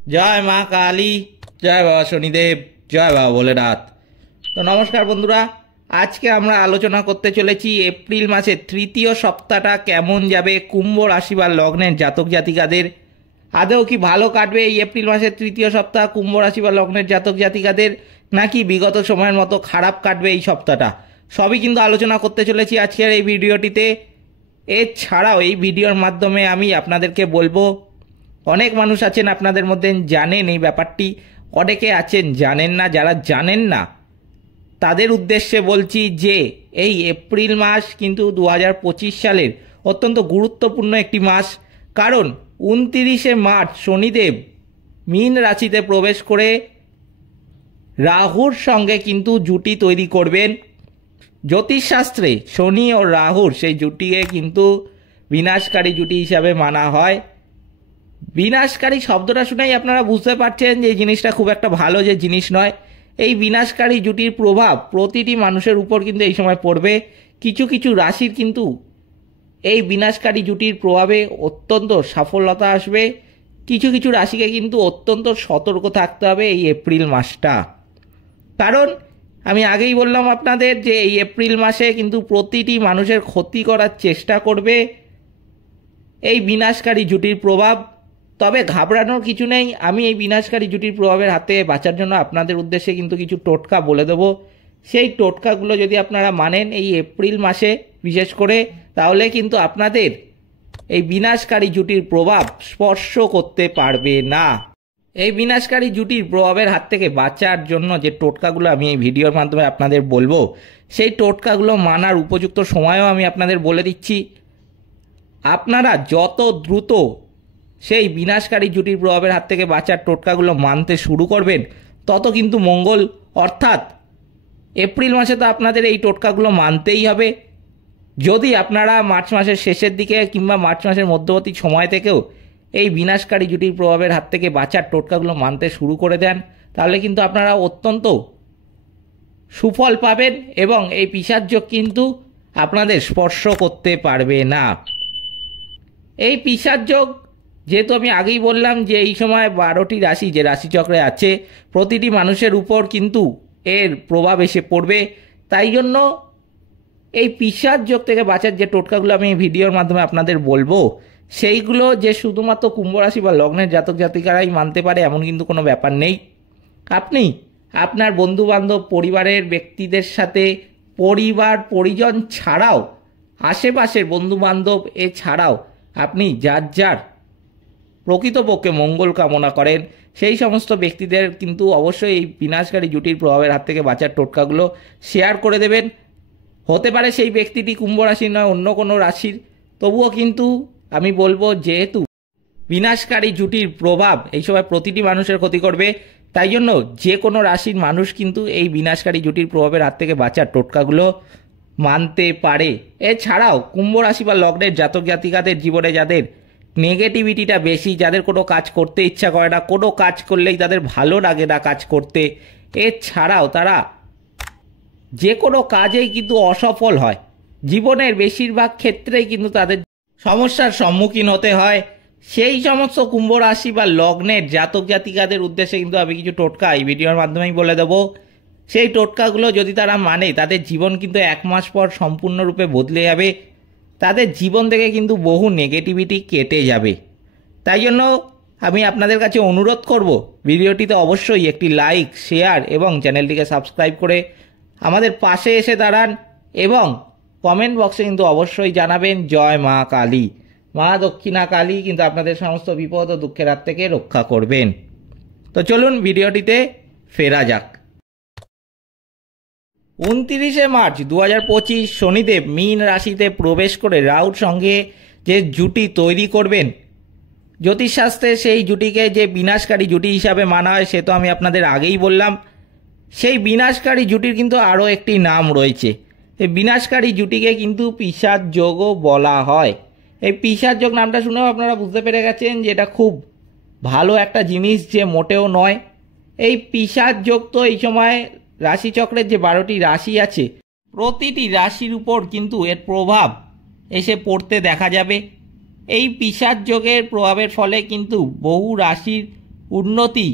জয় মা কালী, জয় বাবা শনিদেব, জয় বাবা ভোলেনাথ। তো নমস্কার বন্ধুরা, আজকে আমরা আলোচনা করতে চলেছি এপ্রিল মাসের তৃতীয় সপ্তাহটা কেমন যাবে কুম্ভ রাশি বা লগ্নের জাতক জাতিকাদের। আদৌ কি ভালো কাটবে এই এপ্রিল মাসের তৃতীয় সপ্তাহ কুম্ভ রাশি বা লগ্নের জাতক জাতিকাদের, নাকি বিগত সময়ের মতো খারাপ কাটবে এই সপ্তাহটা, সবই কিন্তু আলোচনা করতে চলেছি আজকের এই ভিডিওটিতে। এছাড়াও এই ভিডিওর মাধ্যমে আমি আপনাদেরকে বলবো, অনেক মানুষ আছেন আপনাদের মধ্যে জানেন এই ব্যাপারটি, অনেকে আছেন জানেন না। যারা জানেন না তাদের উদ্দেশ্যে বলছি যে এই এপ্রিল মাস কিন্তু 2025 সালের অত্যন্ত গুরুত্বপূর্ণ একটি মাস। কারণ 29শে মার্চ শনিদেব মীন রাশিতে প্রবেশ করে রাহুর সঙ্গে কিন্তু জুটি তৈরি করবেন। জ্যোতিষশাস্ত্রে শনি ও রাহুর সেই জুটিকে কিন্তু বিনাশকারী জুটি হিসাবে মানা হয়। বিনাশকারী শব্দটা শুনেই আপনারা বুঝতে পারছেন যে এই জিনিসটা খুব একটা ভালো যে জিনিস নয়। এই বিনাশকারী জুটির প্রভাব প্রতিটি মানুষের উপর কিন্তু এই সময় পড়বে। কিছু কিছু রাশির কিন্তু এই বিনাশকারী জুটির প্রভাবে অত্যন্ত সাফল্যতা আসবে। কিছু কিছু রাশিকে কিন্তু অত্যন্ত সতর্ক থাকতে হবে এই এপ্রিল মাসটা। কারণ আমি আগেই বললাম আপনাদের যে এই এপ্রিল মাসে কিন্তু প্রতিটি মানুষের ক্ষতি করার চেষ্টা করবে এই বিনাশকারী জুটির প্রভাব। তবে ঘাবড়ানোর কিছু নেই। আমি এই বিনাশকারী জুটির প্রভাবের হাতে বাঁচার জন্য আপনাদের উদ্দেশ্যে কিন্তু কিছু টোটকা বলে দেবো। সেই টোটকাগুলো যদি আপনারা মানেন এই এপ্রিল মাসে বিশেষ করে, তাহলে কিন্তু আপনাদের এই বিনাশকারী জুটির প্রভাব স্পর্শ করতে পারবে না। এই বিনাশকারী জুটির প্রভাবের হাত থেকে বাঁচার জন্য যে টোটকাগুলো আমি এই ভিডিওর মাধ্যমে আপনাদের বলবো, সেই টোটকাগুলো মানার উপযুক্ত সময়ও আমি আপনাদের বলে দিচ্ছি। আপনারা যত দ্রুত সেই বিনাশকারী জুটির প্রভাবের হাত থেকে বাঁচার টোটকাগুলো মানতে শুরু করবেন, তত কিন্তু মঙ্গল। অর্থাৎ এপ্রিল মাসে তো আপনাদের এই টোটকাগুলো মানতেই হবে। যদি আপনারা মার্চ মাসের শেষের দিকে কিংবা মার্চ মাসের মধ্যবর্তী সময় থেকেও এই বিনাশকারী জুটির প্রভাবের হাত থেকে বাঁচার টোটকাগুলো মানতে শুরু করে দেন, তাহলে কিন্তু আপনারা অত্যন্ত সুফল পাবেন এবং এই পিশাচযোগ কিন্তু আপনাদের স্পর্শ করতে পারবে না। এই পিশাচযোগ যেহেতু আমি আগেই বললাম যে এই সময় 12টি রাশি যে রাশিচক্রে আছে, প্রতিটি মানুষের উপর কিন্তু এর প্রভাব এসে পড়বে। তাই জন্য এই পিশাচযোগ থেকে বাঁচার যে টোটকাগুলো আমি এই ভিডিওর মাধ্যমে আপনাদের বলবো, সেইগুলো যে শুধুমাত্র কুম্ভ রাশি বা লগ্নের জাতক জাতিকারাই মানতে পারে এমন কিন্তু কোনো ব্যাপার নেই। আপনি আপনার বন্ধুবান্ধব পরিবারের ব্যক্তিদের সাথে, পরিবার পরিজন ছাড়াও আশেপাশের বন্ধুবান্ধব এছাড়াও আপনি যার যার প্রকৃতপক্ষে মঙ্গল কামনা করেন সেই সমস্ত ব্যক্তিদের কিন্তু অবশ্যই এই বিনাশকারী জুটির প্রভাবের হাত থেকে বাঁচার টোটকাগুলো শেয়ার করে দেবেন। হতে পারে সেই ব্যক্তিটি কুম্ভ রাশির নয়, অন্য কোনো রাশির, তবুও কিন্তু আমি বলবো যেহেতু বিনাশকারী জুটির প্রভাব এই সময় প্রতিটি মানুষের ক্ষতি করবে, তাই জন্য যে কোনো রাশির মানুষ কিন্তু এই বিনাশকারী জুটির প্রভাবের হাত থেকে বাঁচার টোটকাগুলো মানতে পারে। এছাড়াও কুম্ভ রাশি বা লগ্নের জাতক জাতিকাদের জীবনে যাদের নেগেটিভিটিটা বেশি, যাদের কোনো কাজ করতে ইচ্ছা করে না, কোনো কাজ করলেই তাদের ভালো লাগে না কাজ করতে, এছাড়াও তারা যে কোনো কাজেই কিন্তু অসফল হয়, জীবনের বেশিরভাগ ক্ষেত্রেই কিন্তু তাদের সমস্যার সম্মুখীন হতে হয়, সেই সমস্ত কুম্ভ রাশি বা লগ্নের জাতক জাতিকাদের উদ্দেশ্যে কিন্তু আমি কিছু টোটকা এই ভিডিওর মাধ্যমেই বলে দেবো। সেই টোটকাগুলো যদি তারা মানে, তাদের জীবন কিন্তু 1 মাস পর সম্পূর্ণরূপে বদলে যাবে। তাদের জীবন থেকে কিন্তু বহু নেগেটিভিটি কেটে যাবে। তাই জন্য আমি আপনাদের কাছে অনুরোধ করব, ভিডিওটিতে অবশ্যই একটি লাইক, শেয়ার এবং চ্যানেলটিকে সাবস্ক্রাইব করে আমাদের পাশে এসে দাঁড়ান এবং কমেন্ট বক্সে কিন্তু অবশ্যই জানাবেন জয় মা কালী। মা দক্ষিণা কালী কিন্তু আপনাদের সমস্ত বিপদ ও দুঃখের হাত থেকে রক্ষা করবেন। তো চলুন ভিডিওটিতে ফেরা যাক। 29শে মার্চ 2025 শনিদেব মীন রাশিতে প্রবেশ করে রাহুর সঙ্গে যে জুটি তৈরি করবেন, জ্যোতিষশাস্ত্রে সেই জুটিকে যে বিনাশকারী জুটি হিসাবে মানা হয় সে তো আমি আপনাদের আগেই বললাম। সেই বিনাশকারী জুটির কিন্তু আরও একটি নাম রয়েছে। এই বিনাশকারী জুটিকে কিন্তু পিশাচযোগও বলা হয়। এই পিশাচযোগ নামটা শুনেও আপনারা বুঝতে পেরে গেছেন যে এটা খুব ভালো একটা জিনিস যে মোটেও নয়। এই পিশাচযোগ তো এই সময় রাশিচক্রের যে 12টি রাশি আছে, প্রতিটি রাশির উপর কিন্তু এর প্রভাব এসে পড়তে দেখা যাবে। এই পিশাচযোগের প্রভাবের ফলে কিন্তু বহু রাশির উন্নতি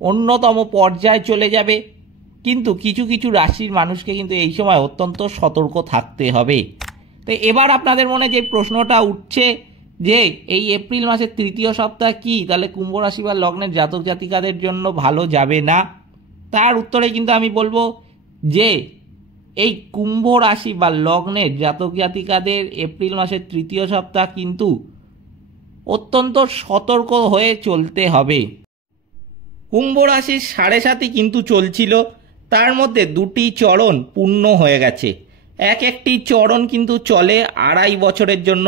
অন্যতম পর্যায়ে চলে যাবে। কিন্তু কিছু কিছু রাশির মানুষকে কিন্তু এই সময় অত্যন্ত সতর্ক থাকতে হবে। তো এবার আপনাদের মনে যে প্রশ্নটা উঠছে যে এই এপ্রিল মাসের তৃতীয় সপ্তাহ কি তাহলে কুম্ভ রাশি বা লগ্নের জাতক জাতিকাদের জন্য ভালো যাবে না, তার উত্তরে কিন্তু আমি বলবো যে এই কুম্ভ রাশি বা লগ্নের জাতক জাতিকাদের এপ্রিল মাসের তৃতীয় সপ্তাহ কিন্তু অত্যন্ত সতর্ক হয়ে চলতে হবে। কুম্ভ রাশির 7.5 কিন্তু চলছিল, তার মধ্যে 2টি চরণ পূর্ণ হয়ে গেছে। একটি চরণ কিন্তু চলে 2.5 বছরের জন্য,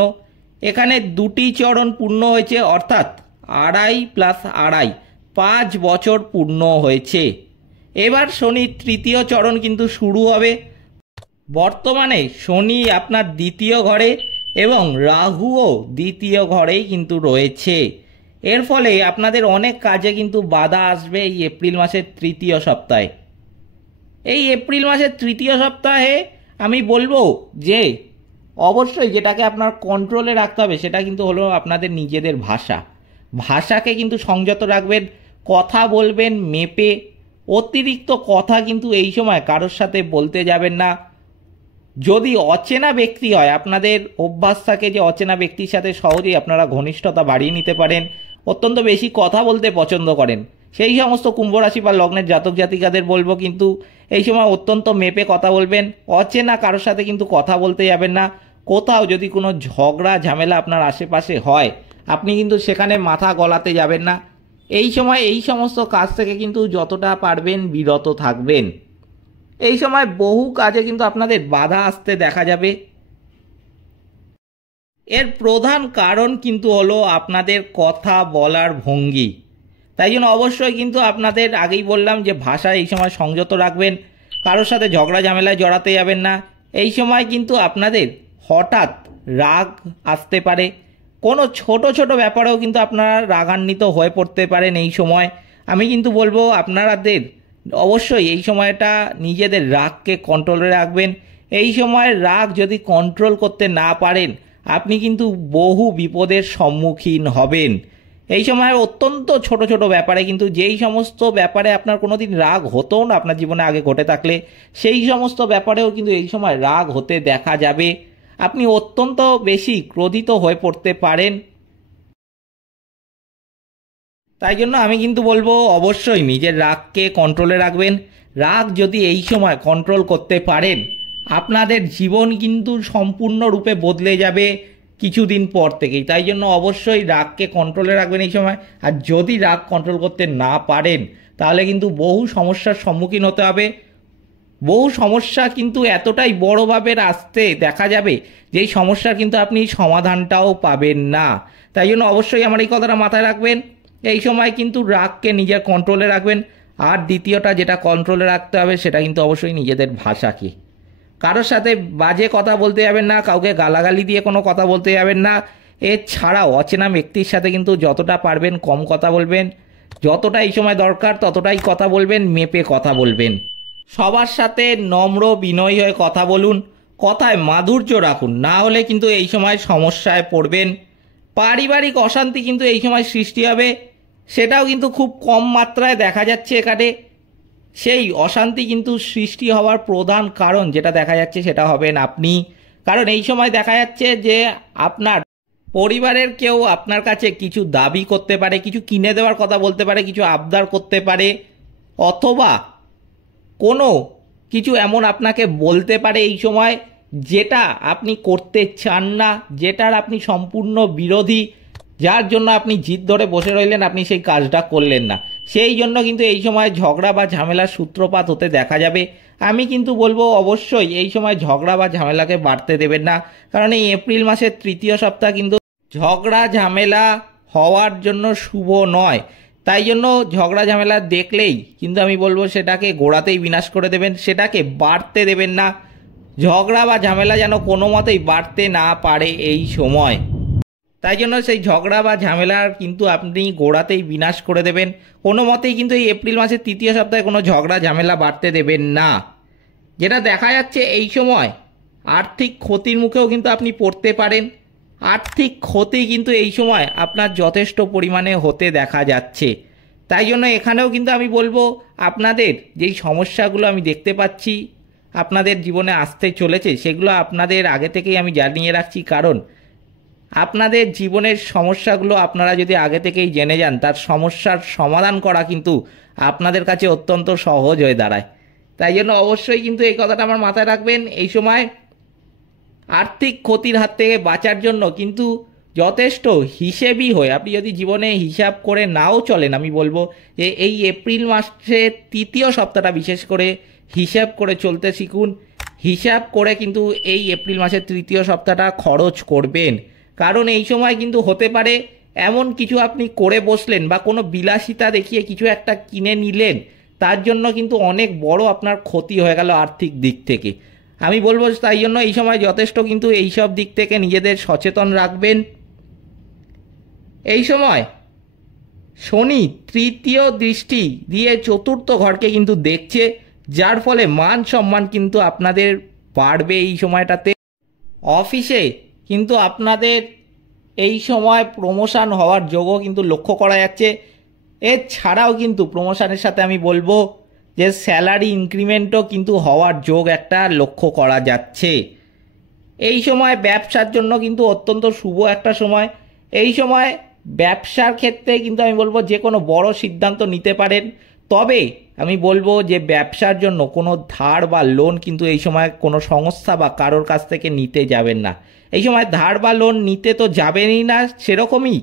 এখানে 2টি চরণ পূর্ণ হয়েছে, অর্থাৎ 2.5 + 2.5 5 বছর পূর্ণ হয়েছে। এবার শনির তৃতীয় চরণ কিন্তু শুরু হবে। বর্তমানে শনি আপনার দ্বিতীয় ঘরে এবং রাহুও দ্বিতীয় ঘরেই কিন্তু রয়েছে। এর ফলে আপনাদের অনেক কাজে কিন্তু বাধা আসবে এই এপ্রিল মাসের তৃতীয় সপ্তাহে। এই এপ্রিল মাসের তৃতীয় সপ্তাহে আমি বলবো যে অবশ্যই যেটাকে আপনার কন্ট্রোলে রাখতে হবে সেটা কিন্তু হলো আপনাদের নিজেদের ভাষাকে কিন্তু সংযত রাখবেন, কথা বলবেন মেপে, অতিরিক্ত কথা কিন্তু এই সময় কারোর সাথে বলতে যাবেন না। যদি অচেনা ব্যক্তি হয়, আপনাদের অভ্যাস থাকে যে অচেনা ব্যক্তির সাথে সহজেই আপনারা ঘনিষ্ঠতা বাড়িয়ে নিতে পারেন, অত্যন্ত বেশি কথা বলতে পছন্দ করেন, সেই সমস্ত কুম্ভ রাশি বা লগ্নের জাতক জাতিকাদের বলবো কিন্তু এই সময় অত্যন্ত মেপে কথা বলবেন। অচেনা কারোর সাথে কিন্তু কথা বলতে যাবেন না। কোথাও যদি কোনো ঝগড়া ঝামেলা আপনার আশেপাশে হয়, আপনি কিন্তু সেখানে মাথা গলাতে যাবেন না। এই সময় এই সমস্ত কাজ থেকে কিন্তু যতটা পারবেন বিরত থাকবেন। এই সময় বহু কাজে কিন্তু আপনাদের বাধা আসতে দেখা যাবে। এর প্রধান কারণ কিন্তু হলো আপনাদের কথা বলার ভঙ্গি। তাই জন্য অবশ্যই কিন্তু আপনাদের আগেই বললাম যে ভাষা এই সময় সংযত রাখবেন, কারোর সাথে ঝগড়া ঝামেলায় জড়াতে যাবেন না। এই সময় কিন্তু আপনাদের হঠাৎ রাগ আসতে পারে, কোনো ছোট ছোট ব্যাপারেও কিন্তু আপনারা রাগান্বিত হয়ে পড়তে পারেন। এই সময় আমি কিন্তু বলবো আপনাদের অবশ্যই এই সময়টা নিজেদের রাগকে কন্ট্রোলে রাখবেন। এই সময় রাগ যদি কন্ট্রোল করতে না পারেন, আপনি কিন্তু বহু বিপদের সম্মুখীন হবেন। এই সময় অত্যন্ত ছোট ছোট ব্যাপারে কিন্তু যেই সমস্ত ব্যাপারে আপনার কোনোদিন রাগ হতো না আপনার জীবনে আগে ঘটে থাকলে, সেই সমস্ত ব্যাপারেও কিন্তু এই সময় রাগ হতে দেখা যাবে। আপনি অত্যন্ত বেশি ক্রোধিত হয়ে পড়তে পারেন। তাই জন্য আমি কিন্তু বলবো অবশ্যই নিজের রাগকে কন্ট্রোলে রাখবেন। রাগ যদি এই সময় কন্ট্রোল করতে পারেন, আপনাদের জীবন কিন্তু সম্পূর্ণরূপে বদলে যাবে কিছুদিন পর থেকেই। তাই জন্য অবশ্যই রাগকে কন্ট্রোলে রাখবেন এই সময়। আর যদি রাগ কন্ট্রোল করতে না পারেন, তাহলে কিন্তু বহু সমস্যার সম্মুখীন হতে হবে। বহু সমস্যা কিন্তু এতটাই বড়োভাবে আসতে দেখা যাবে যেই সমস্যার কিন্তু আপনি সমাধানটাও পাবেন না। তাই জন্য অবশ্যই আমার এই কথাটা মাথায় রাখবেন। এই সময় কিন্তু রাগকে নিজের কন্ট্রোলে রাখবেন। আর দ্বিতীয়টা যেটা কন্ট্রোলে রাখতে হবে সেটা কিন্তু অবশ্যই নিজেদের ভাষাকে। কারোর সাথে বাজে কথা বলতে যাবেন না, কাউকে গালাগালি দিয়ে কোনো কথা বলতে যাবেন না। এছাড়াও অচেনা ব্যক্তির সাথে কিন্তু যতটা পারবেন কম কথা বলবেন, যতটা এই সময় দরকার ততটাই কথা বলবেন, মেপে কথা বলবেন। সবার সাথে নম্র বিনয়ী হয়ে কথা বলুন, কথায় মাধুর্য রাখুন, না হলে কিন্তু এই সময় সমস্যায় পড়বেন। পারিবারিক অশান্তি কিন্তু এই সময় সৃষ্টি হবে, সেটাও কিন্তু খুব কম মাত্রায় দেখা যাচ্ছে এখানে। সেই অশান্তি কিন্তু সৃষ্টি হওয়ার প্রধান কারণ যেটা দেখা যাচ্ছে সেটা হবেন আপনি। কারণ এই সময় দেখা যাচ্ছে যে আপনার পরিবারের কেউ আপনার কাছে কিছু দাবি করতে পারে, কিছু কিনে দেওয়ার কথা বলতে পারে, কিছু আবদার করতে পারে, অথবা কোনো কিছু এমন আপনাকে বলতে পারে এই সময় যেটা আপনি করতে চান না, যেটার আপনি সম্পূর্ণ বিরোধী, যার জন্য আপনি জিদ ধরে বসে রইলেন, আপনি সেই কাজটা করলেন না। সেই জন্য কিন্তু এই সময় ঝগড়া বা ঝামেলার সূত্রপাত হতে দেখা যাবে। আমি কিন্তু বলবো অবশ্যই এই সময় ঝগড়া বা ঝামেলাকে বাড়তে দেবেন না, কারণ এই এপ্রিল মাসের তৃতীয় সপ্তাহ কিন্তু ঝগড়া ঝামেলা হওয়ার জন্য শুভ নয়। তাই জন্য ঝগড়া ঝামেলা দেখলেই কিন্তু আমি বলবো সেটাকে গোড়াতেই বিনাশ করে দেবেন, সেটাকে বাড়তে দেবেন না। ঝগড়া বা ঝামেলা যেন কোনো মতেই বাড়তে না পারে এই সময়। তাই জন্য সেই ঝগড়া বা ঝামেলার কিন্তু আপনি গোড়াতেই বিনাশ করে দেবেন। কোনো মতেই কিন্তু এই এপ্রিল মাসের তৃতীয় সপ্তাহে কোনো ঝগড়া ঝামেলা বাড়তে দেবেন না। যেটা দেখা যাচ্ছে এই সময় আর্থিক ক্ষতির মুখেও কিন্তু আপনি পড়তে পারেন। আর্থিক ক্ষতি কিন্তু এই সময় আপনার যথেষ্ট পরিমাণে হতে দেখা যাচ্ছে। তাই জন্য এখানেও কিন্তু আমি বলবো আপনাদের যেই সমস্যাগুলো আমি দেখতে পাচ্ছি আপনাদের জীবনে আসতে চলেছে সেগুলো আপনাদের আগে থেকেই আমি জানিয়ে রাখছি, কারণ আপনাদের জীবনের সমস্যাগুলো আপনারা যদি আগে থেকেই জেনে যান তার সমস্যার সমাধান করা কিন্তু আপনাদের কাছে অত্যন্ত সহজ হয়ে দাঁড়ায়। তাই জন্য অবশ্যই কিন্তু এই কথাটা আমার মাথায় রাখবেন। এই সময় আর্থিক ক্ষতির হাত থেকে বাঁচার জন্য কিন্তু যথেষ্ট হিসেবই হয়ে আপনি যদি জীবনে হিসাব করে নাও চলেন, আমি বলবো যে এই এপ্রিল মাসের তৃতীয় সপ্তাহটা বিশেষ করে হিসাব করে চলতে শিখুন। হিসাব করে কিন্তু এই এপ্রিল মাসের তৃতীয় সপ্তাহটা খরচ করবেন, কারণ এই সময় কিন্তু হতে পারে এমন কিছু আপনি করে বসলেন বা কোনো বিলাসিতা দেখিয়ে কিছু একটা কিনে নিলেন, তার জন্য কিন্তু অনেক বড় আপনার ক্ষতি হয়ে গেল আর্থিক দিক থেকে। আমি বলবো তাই জন্য এই সময় যথেষ্ট কিন্তু এইসব দিক থেকে নিজেদের সচেতন রাখবেন। এই সময় শনি তৃতীয় দৃষ্টি দিয়ে চতুর্থ ঘরকে কিন্তু দেখছে, যার ফলে মান সম্মান কিন্তু আপনাদের বাড়বে এই সময়টাতে। অফিসে কিন্তু আপনাদের এই সময় প্রমোশন হওয়ার যোগও কিন্তু লক্ষ্য করা যাচ্ছে। এছাড়াও কিন্তু প্রমোশনের সাথে আমি বলবো যে স্যালারি ইনক্রিমেন্টও কিন্তু হওয়ার যোগ একটা লক্ষ্য করা যাচ্ছে। এই সময় ব্যবসার জন্য কিন্তু অত্যন্ত শুভ একটা সময়। এই সময় ব্যবসার ক্ষেত্রে কিন্তু আমি বলবো যে কোনো বড় সিদ্ধান্ত নিতে পারেন, তবে আমি বলবো যে ব্যবসার জন্য কোনো ধার বা লোন কিন্তু এই সময় কোনো সংস্থা বা কারোর কাছ থেকে নিতে যাবেন না। এই সময় ধার বা লোন নিতে তো যাবেনই না, সেরকমই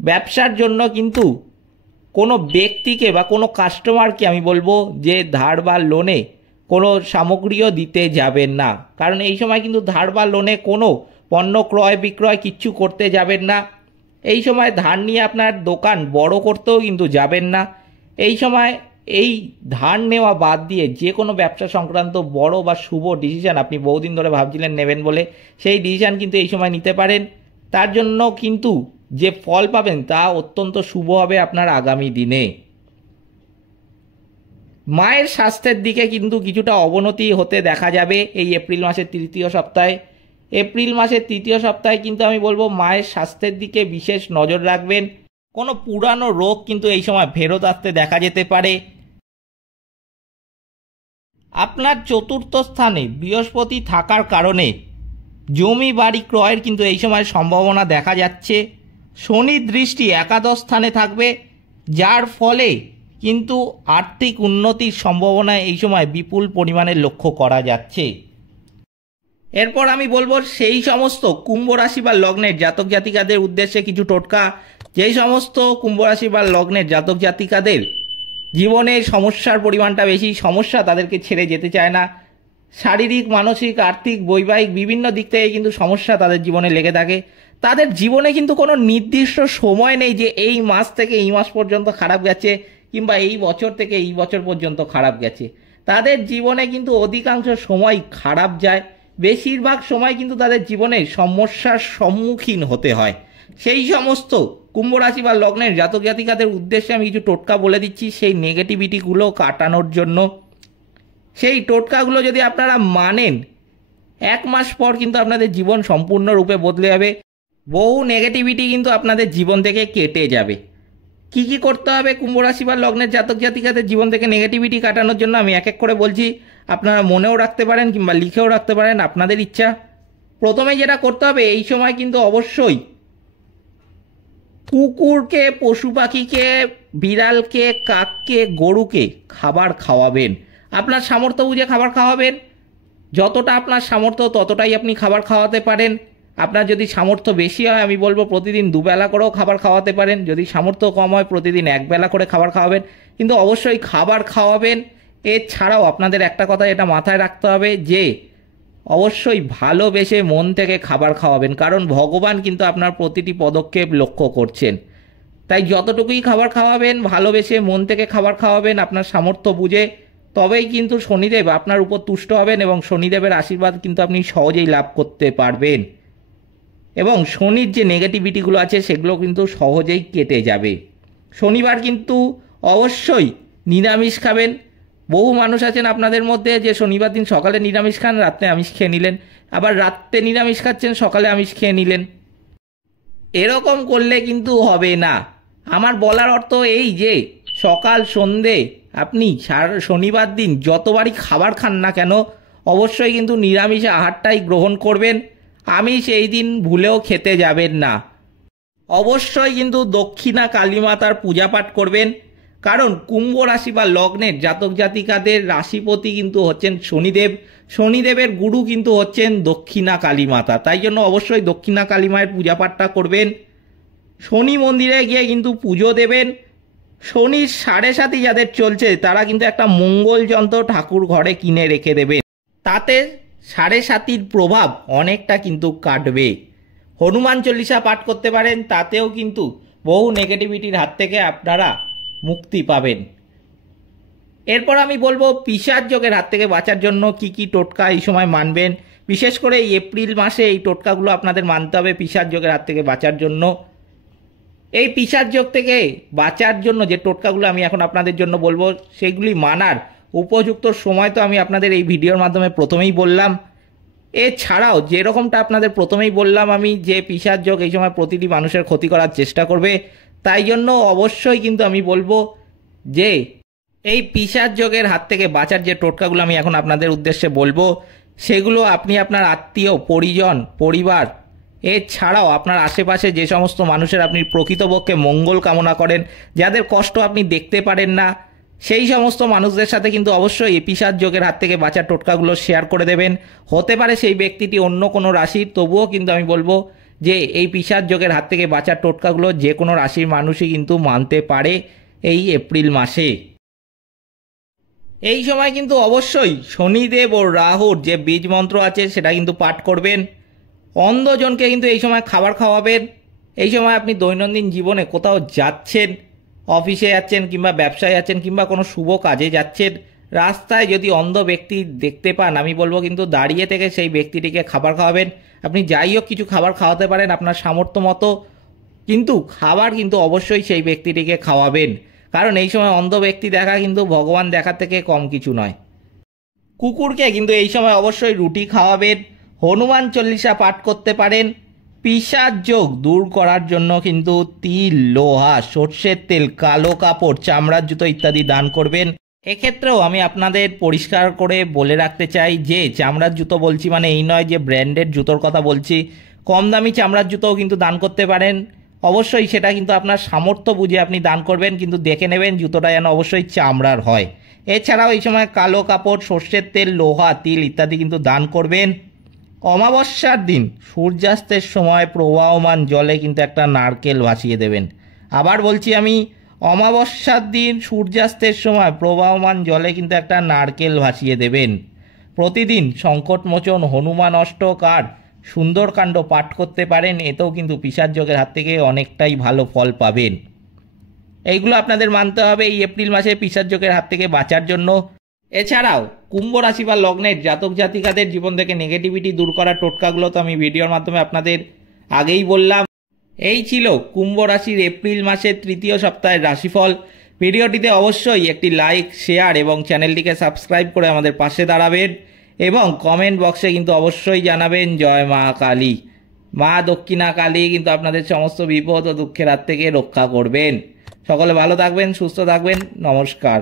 ব্যবসার জন্য কিন্তু কোনো ব্যক্তিকে বা কোনো কাস্টমারকে আমি বলবো যে ধার বা লোনে কোনো সামগ্রীও দিতে যাবেন না, কারণ এই সময় কিন্তু ধার বা লোনে কোনো পণ্য ক্রয় বিক্রয় কিচ্ছু করতে যাবেন না। এই সময় ধার নিয়ে আপনার দোকান বড় করতেও কিন্তু যাবেন না। এই সময় এই ধার নেওয়া বাদ দিয়ে যে কোনো ব্যবসা সংক্রান্ত বড় বা শুভ ডিসিশন আপনি বহুদিন ধরে ভাবছিলেন নেবেন বলে, সেই ডিসিশন কিন্তু এই সময় নিতে পারেন। তার জন্য কিন্তু যে ফল পাবেন তা অত্যন্ত শুভ হবে আপনার আগামী দিনে। মায়ের স্বাস্থ্যের দিকে কিন্তু কিছুটা অবনতি হতে দেখা যাবে এই এপ্রিল মাসের তৃতীয় সপ্তাহে। এপ্রিল মাসের তৃতীয় সপ্তাহে কিন্তু আমি বলবো মায়ের স্বাস্থ্যের দিকে বিশেষ নজর রাখবেন। কোনো পুরানো রোগ কিন্তু এই সময় ফেরত আসতে দেখা যেতে পারে। আপনার চতুর্থ স্থানে বৃহস্পতি থাকার কারণে জমি বাড়ি ক্রয়ের কিন্তু এই সময় সম্ভাবনা দেখা যাচ্ছে। শনির দৃষ্টি একাদশ স্থানে থাকবে, যার ফলে কিন্তু আর্থিক উন্নতির সম্ভাবনা এই সময় বিপুল পরিমাণে লক্ষ্য করা যাচ্ছে। এরপর আমি বলবো সেই সমস্ত কুম্ভ রাশি বা লগ্নের জাতক জাতিকাদের উদ্দেশ্যে কিছু টোটকা। যেই সমস্ত কুম্ভ রাশি বা লগ্নের জাতক জাতিকাদের জীবনে সমস্যার পরিমাণটা বেশি, সমস্যা তাদেরকে ছেড়ে যেতে চায় না, শারীরিক মানসিক আর্থিক বৈবাহিক বিভিন্ন দিক থেকে কিন্তু সমস্যা তাদের জীবনে লেগে থাকে। তাদের জীবনে কিন্তু কোনো নির্দিষ্ট সময় নেই যে এই মাস থেকে এই মাস পর্যন্ত খারাপ গেছে কিংবা এই বছর থেকে এই বছর পর্যন্ত খারাপ গেছে। তাদের জীবনে কিন্তু অধিকাংশ সময় খারাপ যায়, বেশিরভাগ সময় কিন্তু তাদের জীবনে সমস্যার সম্মুখীন হতে হয়। সেই সমস্ত কুম্ভ রাশি বা লগ্নের জাতক জাতিকাদের উদ্দেশ্যে আমি কিছু টোটকা বলে দিচ্ছি সেই নেগেটিভিটিগুলো কাটানোর জন্য। সেই টোটকাগুলো যদি আপনারা মানেন, এক মাস পর কিন্তু আপনাদের জীবন সম্পূর্ণরূপে বদলে যাবে। বহু নেগেটিভিটি কিন্তু আপনাদের জীবন থেকে কেটে যাবে। কি কি করতে হবে কুম্ভ রাশি বা লগ্নের জাতক জাতিকাদের জীবন থেকে নেগেটিভিটি কাটানোর জন্য আমি এক এক করে বলছি, আপনারা মনেও রাখতে পারেন কিংবা লিখেও রাখতে পারেন, আপনাদের ইচ্ছা। প্রথমে যেটা করতে হবে এই সময় কিন্তু অবশ্যই কুকুরকে, পশু পাখিকে, বিড়ালকে, কাককে, গরুকে খাবার খাওয়াবেন। আপনার সামর্থ্য বুঝে খাবার খাওয়াবেন, যতটা আপনার সামর্থ্য ততটাই আপনি খাবার খাওয়াতে পারেন। আপনার যদি সামর্থ্য বেশি হয় আমি বলবো প্রতিদিন দুবেলা করেও খাবার খাওয়াতে পারেন, যদি সামর্থ্য কম হয় প্রতিদিন একবেলা করে খাবার খাওয়াবেন, কিন্তু অবশ্যই খাবার খাওয়াবেন। এছাড়াও আপনাদের একটা কথা এটা মাথায় রাখতে হবে যে অবশ্যই ভালোবেসে মন থেকে খাবার খাওয়াবেন, কারণ ভগবান কিন্তু আপনার প্রতিটি পদক্ষেপ লক্ষ্য করছেন। তাই যতটুকুই খাবার খাওয়াবেন ভালোবেসে মন থেকে খাবার খাওয়াবেন আপনার সামর্থ্য বুঝে, তবেই কিন্তু শনিদেব আপনার উপর তুষ্ট হবেন এবং শনিদেবের আশীর্বাদ কিন্তু আপনি সহজেই লাভ করতে পারবেন এবং শনির যে নেগেটিভিটিগুলো আছে সেগুলো কিন্তু সহজেই কেটে যাবে। শনিবার কিন্তু অবশ্যই নিরামিষ খাবেন। বহু মানুষ আছেন আপনাদের মধ্যে যে শনিবার দিন সকালে নিরামিষ খান, রাত্রে আমিষ খেয়ে নিলেন, আবার রাত্রে নিরামিষ খাচ্ছেন, সকালে আমিষ খেয়ে নিলেন। এরকম করলে কিন্তু হবে না। আমার বলার অর্থ এই যে সকাল সন্ধে আপনি শনিবার দিন যতবারই খাবার খান না কেন অবশ্যই কিন্তু নিরামিষ আহারটাই গ্রহণ করবেন। আমিষ এই দিন ভুলেও খেতে যাবেন না। অবশ্যই কিন্তু দক্ষিণা কালী মাতার পূজা পাঠ করবেন, কারণ কুম্ভ রাশি বা লগ্নের জাতক জাতিকাদের রাশিপতি কিন্তু হচ্ছেন শনিদেব। শনিদেবের গুরু কিন্তু হচ্ছেন দক্ষিণা কালী মাতা, তাই জন্য অবশ্যই দক্ষিণা কালী মায়ের পূজা পাঠটা করবেন। শনি মন্দিরে গিয়ে কিন্তু পুজো দেবেন। শনির 7.5 যাদের চলছে তারা কিন্তু একটা মঙ্গল যন্ত্র ঠাকুর ঘরে কিনে রেখে দেবেন, তাতে 7.5 প্রভাব অনেকটা কিন্তু কাটবে। হনুমান চল্লিশা পাঠ করতে পারেন, তাতেও কিন্তু বহু নেগেটিভিটির হাত থেকে আপনারা মুক্তি পাবেন। এরপর আমি বলবো পিশাচ যোগের হাত থেকে বাঁচার জন্য কি কি টোটকা এই সময় মানবেন। বিশেষ করে এই এপ্রিল মাসে এই টোটকাগুলো আপনাদের মানতে হবে পিশাচ যোগের হাত থেকে বাঁচার জন্য। এই পিশাচ যোগ থেকে বাঁচার জন্য যে টোটকাগুলো আমি এখন আপনাদের জন্য বলবো সেগুলি মানার উপযুক্ত সময় তো আমি আপনাদের এই ভিডিওর মাধ্যমে প্রথমেই বললাম। এছাড়াও যেরকমটা আপনাদের প্রথমেই বললাম আমি যে পিশাচ যোগ এই সময় প্রতিটি মানুষের ক্ষতি করার চেষ্টা করবে, তাই জন্য অবশ্যই কিন্তু আমি বলবো যে এই পিশাচ যোগের হাত থেকে বাঁচার যে টোটকাগুলো আমি এখন আপনাদের উদ্দেশ্যে বলবো সেগুলো আপনি আপনার আত্মীয় পরিজন পরিবার এছাড়াও আপনার আশেপাশে যে সমস্ত মানুষের আপনি প্রকৃতপক্ষে মঙ্গল কামনা করেন, যাদের কষ্ট আপনি দেখতে পারেন না, সেই সমস্ত মানুষদের সাথে কিন্তু অবশ্যই এই পিশাচ যোগের হাত থেকে বাঁচার টোটকাগুলো শেয়ার করে দেবেন। হতে পারে সেই ব্যক্তিটি অন্য কোনো রাশির, তবুও কিন্তু আমি বলবো যে এই পিশাচ যোগের হাত থেকে বাঁচার টোটকাগুলো যে কোনো রাশির মানুষই কিন্তু মানতে পারে এই এপ্রিল মাসে। এই সময় কিন্তু অবশ্যই শনিদেব ও রাহুর যে বীজ মন্ত্র আছে সেটা কিন্তু পাঠ করবেন। অন্ধজনকে কিন্তু এই সময় খাবার খাওয়াবেন। এই সময় আপনি দৈনন্দিন জীবনে কোথাও যাচ্ছেন, অফিসে যাচ্ছেন কিংবা ব্যবসায় যাচ্ছেন কিংবা কোনো শুভ কাজে যাচ্ছেন, রাস্তায় যদি অন্ধ ব্যক্তি দেখতে পান আমি বলবো কিন্তু দাঁড়িয়ে থেকে সেই ব্যক্তিটিকে খাবার খাওয়াবেন। আপনি যাই হোক কিছু খাবার খাওয়াতে পারেন আপনার সামর্থ্য মতো, কিন্তু খাবার কিন্তু অবশ্যই সেই ব্যক্তিটিকে খাওয়াবেন, কারণ এই সময় অন্ধ ব্যক্তি দেখা কিন্তু ভগবান দেখার থেকে কম কিছু নয়। কুকুরকে কিন্তু এই সময় অবশ্যই রুটি খাওয়াবেন। হনুমান চল্লিশা পাঠ করতে পারেন। পিশাচ যোগ দূর করার জন্য কিন্তু তিল, লোহা, সর্ষের তেল, কালো কাপড়, চামড়ার জুতো ইত্যাদি দান করবেন। এক্ষেত্রেও আমি আপনাদের পরিষ্কার করে বলে রাখতে চাই যে চামড়ার জুতো বলছি মানে এই নয় যে ব্র্যান্ডেড জুতোর কথা বলছি, কম দামি চামড়ার জুতোও কিন্তু দান করতে পারেন। অবশ্যই সেটা কিন্তু আপনার সামর্থ্য বুঝে আপনি দান করবেন, কিন্তু দেখে নেবেন জুতোটা যেন অবশ্যই চামড়ার হয়। এছাড়াও এই সময় কালো কাপড়, সর্ষের তেল, লোহা, তিল ইত্যাদি কিন্তু দান করবেন। অমাবস্যার দিন সূর্যাস্তের সময় প্রবাহমান জলে কিন্তু একটা নারকেল ভাসিয়ে দেবেন। আবার বলছি আমি, অমাবস্যার দিন সূর্যাস্তের সময় প্রবাহমান জলে কিন্তু একটা নারকেল ভাসিয়ে দেবেন। প্রতিদিন সংকটমোচন হনুমান অষ্টক আর সুন্দরকাণ্ড পাঠ করতে পারেন, এতেও কিন্তু পিশাচ যোগের হাত থেকে অনেকটাই ভালো ফল পাবেন। এইগুলো আপনাদের মানতে হবে এই এপ্রিল মাসে পিশাচ যোগের হাত থেকে বাঁচার জন্য। এছাড়াও কুম্ভ রাশি বা লগ্নের জাতক জাতিকাদের জীবন থেকে নেগেটিভিটি দূর করার টোটকাগুলো তো আমি ভিডিওর মাধ্যমে আপনাদের আগেই বললাম। এই ছিল কুম্ভ রাশির এপ্রিল মাসের তৃতীয় সপ্তাহের রাশিফল। ভিডিওটিতে অবশ্যই একটি লাইক, শেয়ার এবং চ্যানেলটিকে সাবস্ক্রাইব করে আমাদের পাশে দাঁড়াবেন এবং কমেন্ট বক্সে কিন্তু অবশ্যই জানাবেন জয় মা কালী। মা দক্ষিণা কালী কিন্তু আপনাদের সমস্ত বিপদ ও দুঃখের হাত থেকে রক্ষা করবেন। সকলে ভালো থাকবেন, সুস্থ থাকবেন। নমস্কার।